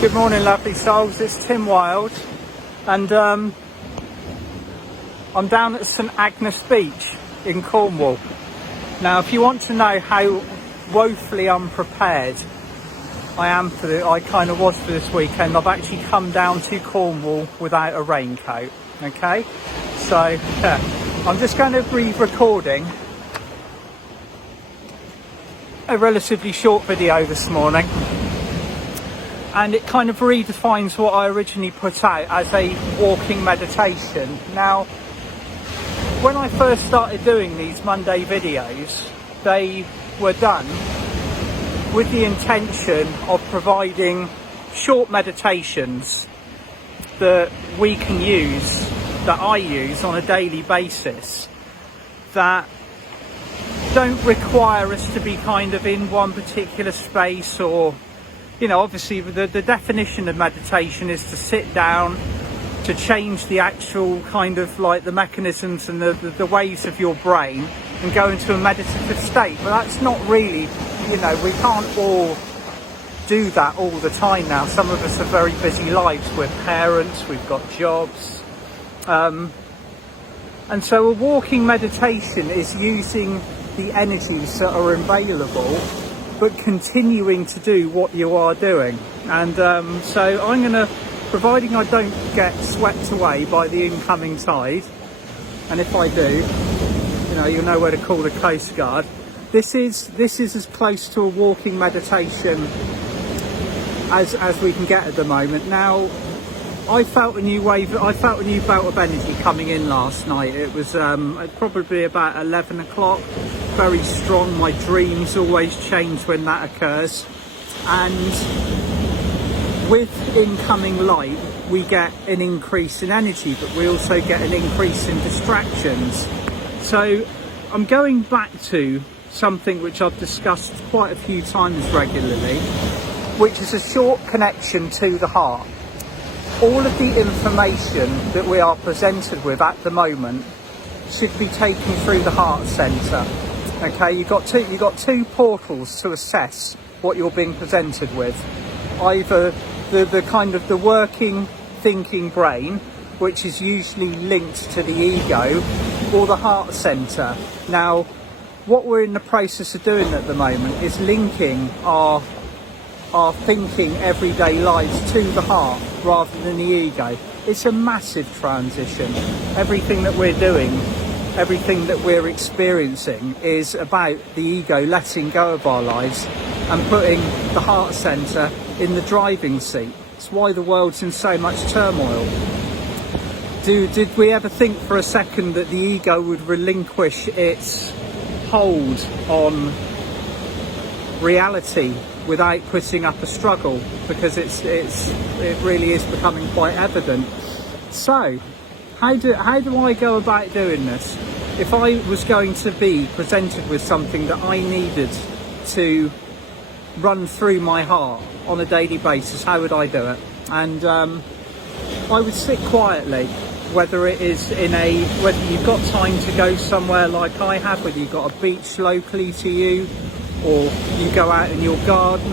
Good morning, lovely souls. It's Tim Wild, and I'm down at St Agnes Beach in Cornwall. Now, if you want to know how woefully unprepared I kind of was for this weekend, I've actually come down to Cornwall without a raincoat. Okay, so I'm just going to be recording a relatively short video this morning. And it kind of redefines what I originally put out as a walking meditation. Now, when I first started doing these Monday videos, they were done with the intention of providing short meditations that we can use, that I use on a daily basis, that don't require us to be kind of in one particular space, or obviously the definition of meditation is to sit down, to change the actual kind of like the mechanisms and the waves of your brain and go into a meditative state. But that's not really, we can't all do that all the time now. Some of us have very busy lives. We're parents, we've got jobs. And so a walking meditation is using the energies that are available, but continuing to do what you are doing. And so I'm going to, providing I don't get swept away by the incoming tide, and if I do, you'll know where to call the Coast Guard. This is as close to a walking meditation as we can get at the moment. Now, I felt a new belt of energy coming in last night. It was probably about 11 o'clock. Very strong. My dreams always change when that occurs, and with incoming light we get an increase in energy, but we also get an increase in distractions. So I'm going back to something which I've discussed quite a few times regularly, which is a short connection to the heart. All of the information that we are presented with at the moment should be taken through the heart centre. Okay, you've got two portals to assess what you're being presented with. Either the kind of the working thinking brain, which is usually linked to the ego, or the heart centre. Now, what we're in the process of doing at the moment is linking our thinking everyday lives to the heart rather than the ego. It's a massive transition. Everything that we're doing, everything that we're experiencing is about the ego letting go of our lives and putting the heart centre in the driving seat. It's why the world's in so much turmoil. Did we ever think for a second that the ego would relinquish its hold on reality without putting up a struggle? Because it really is becoming quite evident. So how do I go about doing this? If I was going to be presented with something that I needed to run through my heart on a daily basis, how would I do it? And I would sit quietly, whether it is whether you've got time to go somewhere like I have, whether you've got a beach locally to you, or you go out in your garden,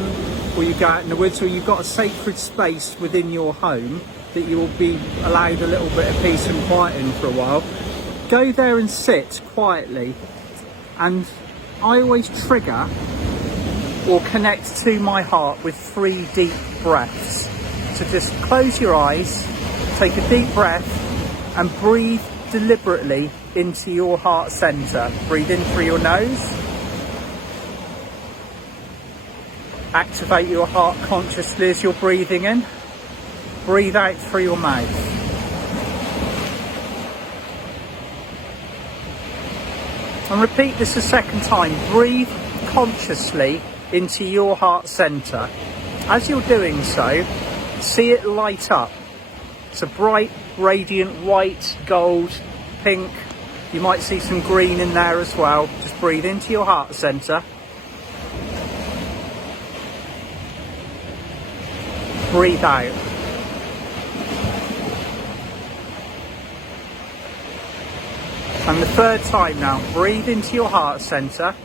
or you go out in the woods, or you've got a sacred space within your home that you will be allowed a little bit of peace and quiet in for a while. Go there and sit quietly, and I always trigger or connect to my heart with 3 deep breaths. So just close your eyes, take a deep breath, and breathe deliberately into your heart centre. Breathe in through your nose. Activate your heart consciously as you're breathing in. Breathe out through your mouth. And repeat this a second time. Breathe consciously into your heart centre. As you're doing so, see it light up. It's a bright, radiant white, gold, pink. You might see some green in there as well. Just breathe into your heart centre. Breathe out. And the third time now, breathe into your heart centre.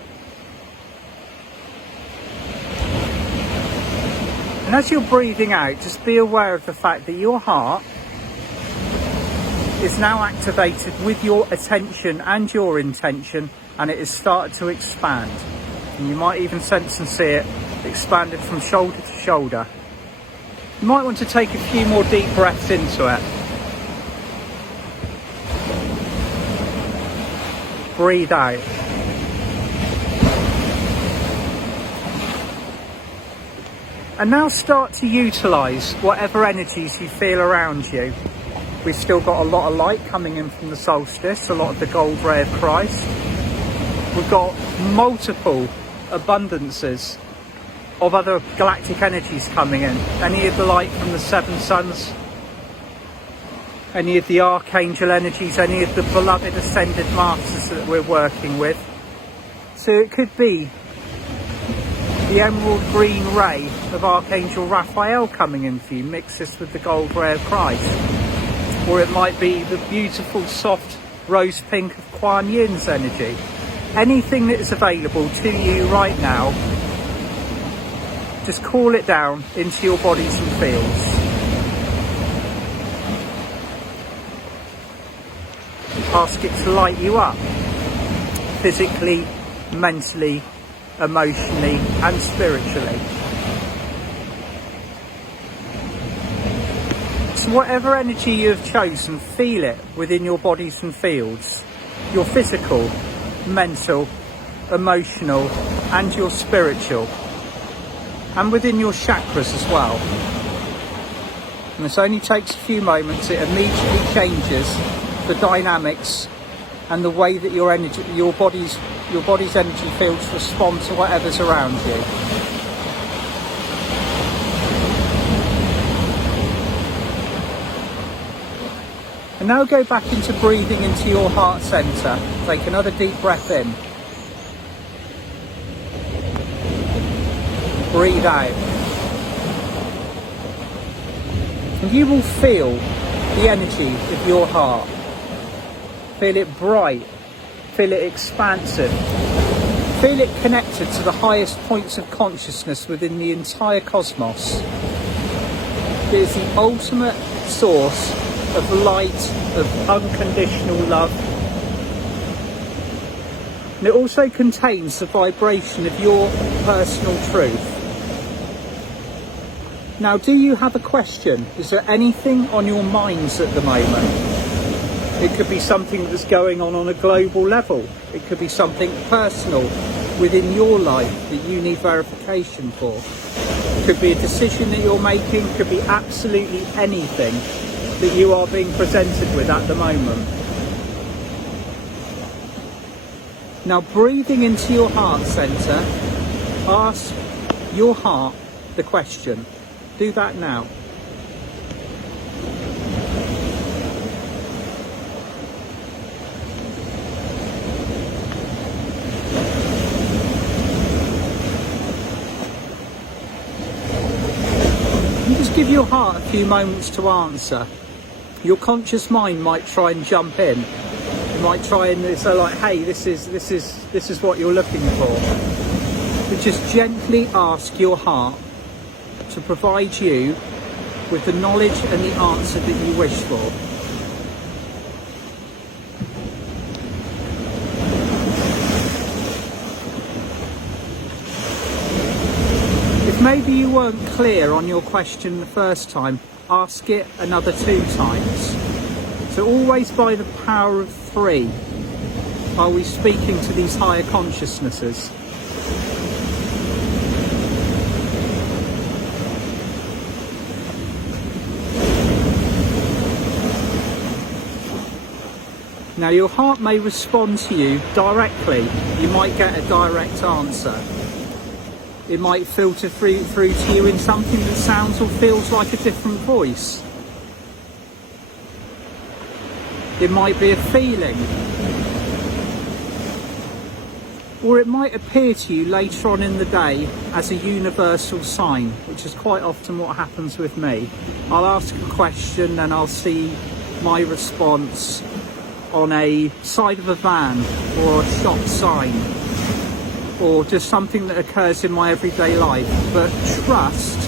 And as you're breathing out, just be aware of the fact that your heart is now activated with your attention and your intention, and it has started to expand. And you might even sense and see it expanded from shoulder to shoulder. You might want to take a few more deep breaths into it. Breathe out. And now start to utilise whatever energies you feel around you. We've still got a lot of light coming in from the solstice, a lot of the gold ray of Christ. We've got multiple abundances of other galactic energies coming in. Any of the light from the seven suns, any of the Archangel energies, any of the beloved ascended masters that we're working with. So it could be the emerald green ray of Archangel Raphael coming in for you, mix this with the gold ray of Christ. Or it might be the beautiful soft rose pink of Kuan Yin's energy. Anything that is available to you right now, just call it down into your bodies and fields. Ask it to light you up, physically, mentally, emotionally and spiritually. So whatever energy you have chosen, feel it within your bodies and fields, your physical, mental, emotional and your spiritual, and within your chakras as well. And this only takes a few moments. It immediately changes the dynamics and the way that your energy, your body's energy fields respond to whatever's around you. And now go back into breathing into your heart centre. Take another deep breath in. Breathe out. And you will feel the energy of your heart. Feel it bright. Feel it expansive. Feel it connected to the highest points of consciousness within the entire cosmos. It is the ultimate source of light, of unconditional love. And it also contains the vibration of your personal truth. Now, do you have a question? Is there anything on your minds at the moment? It could be something that's going on a global level. It could be something personal within your life that you need verification for. It could be a decision that you're making. It could be absolutely anything that you are being presented with at the moment. Now, breathing into your heart centre, ask your heart the question. Do that now. You just give your heart a few moments to answer. Your conscious mind might try and jump in. It might try and say like, "Hey, this is what you're looking for." But just gently ask your heart to provide you with the knowledge and the answer that you wish for. If maybe you weren't clear on your question the first time, ask it another 2 times. So always by the power of 3 are we speaking to these higher consciousnesses. Now, your heart may respond to you directly. You might get a direct answer. It might filter through to you in something that sounds or feels like a different voice. It might be a feeling. Or it might appear to you later on in the day as a universal sign, which is quite often what happens with me. I'll ask a question and I'll see my response on a side of a van or a shop sign, or just something that occurs in my everyday life. But trust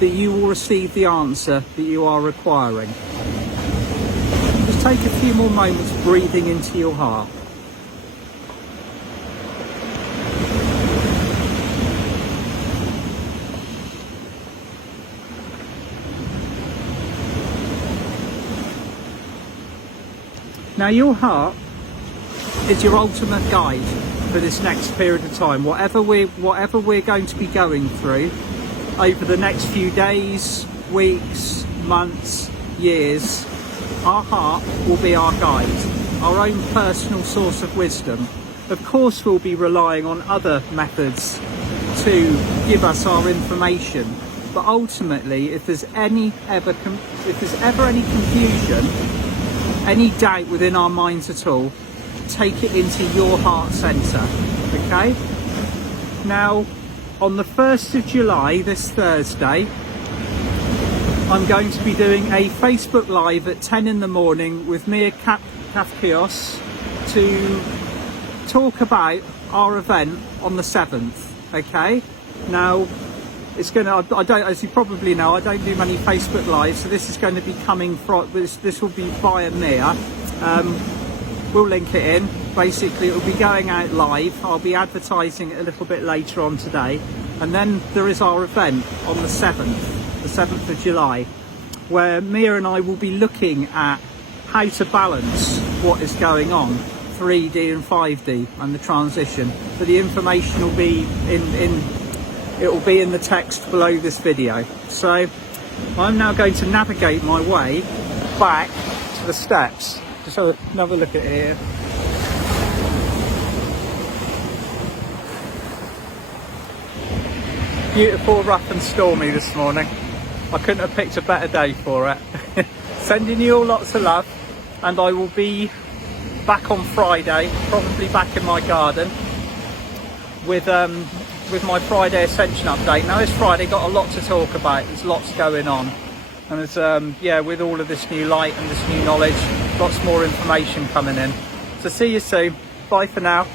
that you will receive the answer that you are requiring. Just take a few more moments breathing into your heart. Now your heart is your ultimate guide for this next period of time. Whatever we're going to be going through over the next few days, weeks, months, years, our heart will be our guide, our own personal source of wisdom. Of course we'll be relying on other methods to give us our information, but ultimately if there's ever any confusion, any doubt within our minds at all, take it into your heart centre, okay? Now, on the 1st of July, this Thursday, I'm going to be doing a Facebook Live at 10 in the morning with Mia Kafkios to talk about our event on the 7th, okay? Now, it's going to, as you probably know, I don't do many Facebook Lives, so this is going to be coming from, this will be via Mia. We'll link it in. Basically, it will be going out live. I'll be advertising it a little bit later on today. And then there is our event on the 7th of July, where Mia and I will be looking at how to balance what is going on, 3D and 5D, and the transition. But the information will be it will be in the text below this video. So I'm now going to navigate my way back to the steps. Just have another look at here. Beautiful, rough and stormy this morning. I couldn't have picked a better day for it. Sending you all lots of love, and I will be back on Friday, probably back in my garden with my Friday Ascension update. Now this Friday got a lot to talk about, there's lots going on, and there's with all of this new light and this new knowledge, lots more information coming in. So see you soon, bye for now.